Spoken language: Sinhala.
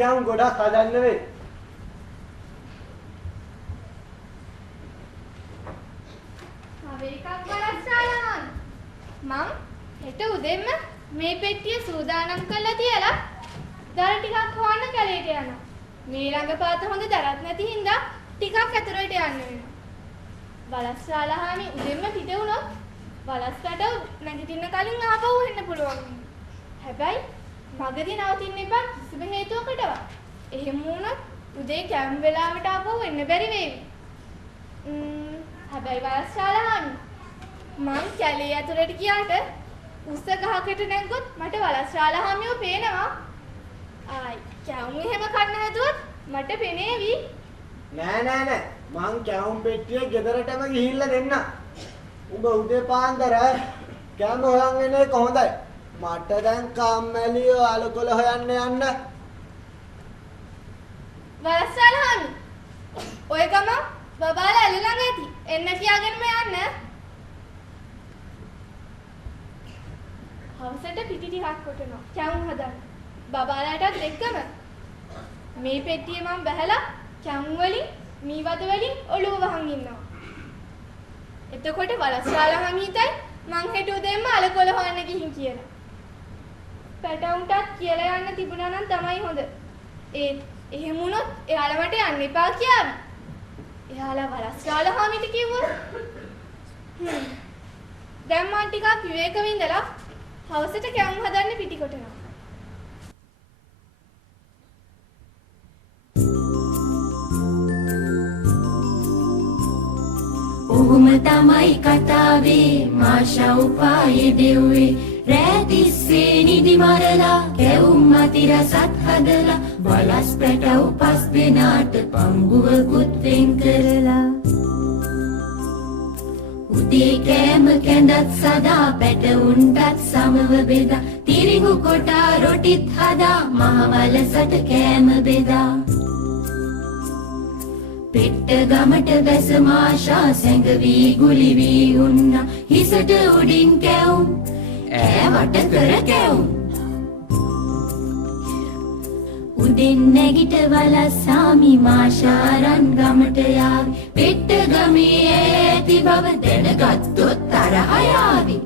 කැවුම් ගොඩක් හදන්න වෙයි. තව එකක් වලස්සාලහන්. මං හෙට උදෙන්ම මේ පෙට්ටිය සූදානම් කරලා තියලා දර ටිකක් හොයන්න කැලේට යනවා. මේ ළඟපාත හොඳ දරක් නැති හින්දා ටිකක් ඇතුළට යන්න වෙනවා. වලස්සාලහාමි උදෙන්ම පිට වුණොත් වලස්සට නැගිටින්න කලින් ආපහු එන්න පුළුවන්. හැබැයි මගදී නවතින්න එපා කිසිම හේතුවකටවත්. එහෙම වුණොත් උදේ කැම් වෙලාවට ආපහු එන්න බැරි වේවි. හැබැයි වලස්සාලහාමි මං කැලේ ඇතුළට ගියාට උස්ස ගහකට නැග්ගොත් මට වලස්සාලහාමිව පේනවා. ආයි කැවුම් එහෙම කන්න හැදුවොත් මට පෙනේවි. නෑ මං කැවුම් පෙට්ටිය ගෙදරටම ගිහිල්ලා දෙන්න. උඹ උදේ පාන්දර කැම හොයන් එන එක හොඳයි. මට දැන් කම්මැලිව අලකොල හොයන්න යන්න. වලස්සාලහාමි ඔය ගම බබාලා ඇලි ළඟ ඇති. එන්න කියාගෙනම යන්න. හවසට පිටි ටිකක් කොටනවා. කැවුම් හදන්න. බබාලාටත් එක්කම මේ පෙට්ටිය මම බහැලා කැවුම් වලින් මී වද වලින් ඔළුව වහන් ඉන්නවා. එතකොට වලස්සාලහාමි හිතයි මං හෙට උදේම අලකොල හොයන්න ගිහින් කියලා. පැටවුන්ටත් කියලා යන්න තිබුණා නම් තමයි හොඳ. ඒත් එහෙම වුණොත් එයාලා මට යන්න එපා කියාවි. එයාලා වලස්සාලහාමිට කිව්වොත් දැන් මං ටිකක් විවේක වින්දලා හවසට කැවුම් හදන්න පිටි කොටනවා. ඔහුම තමයි කතාවේ මාෂා උපායේ දෙව්වේ රෑ තිස්සේ නිදි මරලා කැවුම් අතිර සත් හදලා වලස් පැටව් පස් දෙනාට පංගුවකුත් වෙන් කරලා උදේ කෑම කැඳත් සදා පැටවුන්ටත් සමව බෙදා තිරිඟු කොටා රොටිත් හදා මහවලසට කෑම බෙදා පෙට්ට ගමට බැස මාෂා සැඟවී ගුලි වී උන්නා හිසට උඩින් කැවුම් ඈවට කර කැවුම් උදෙන් නැගිට වලස්සාමි මාෂාරන් ගමට යාවි පෙට්ට ගමේ ඇති බව දැනගත්තොත් තරහ යාවි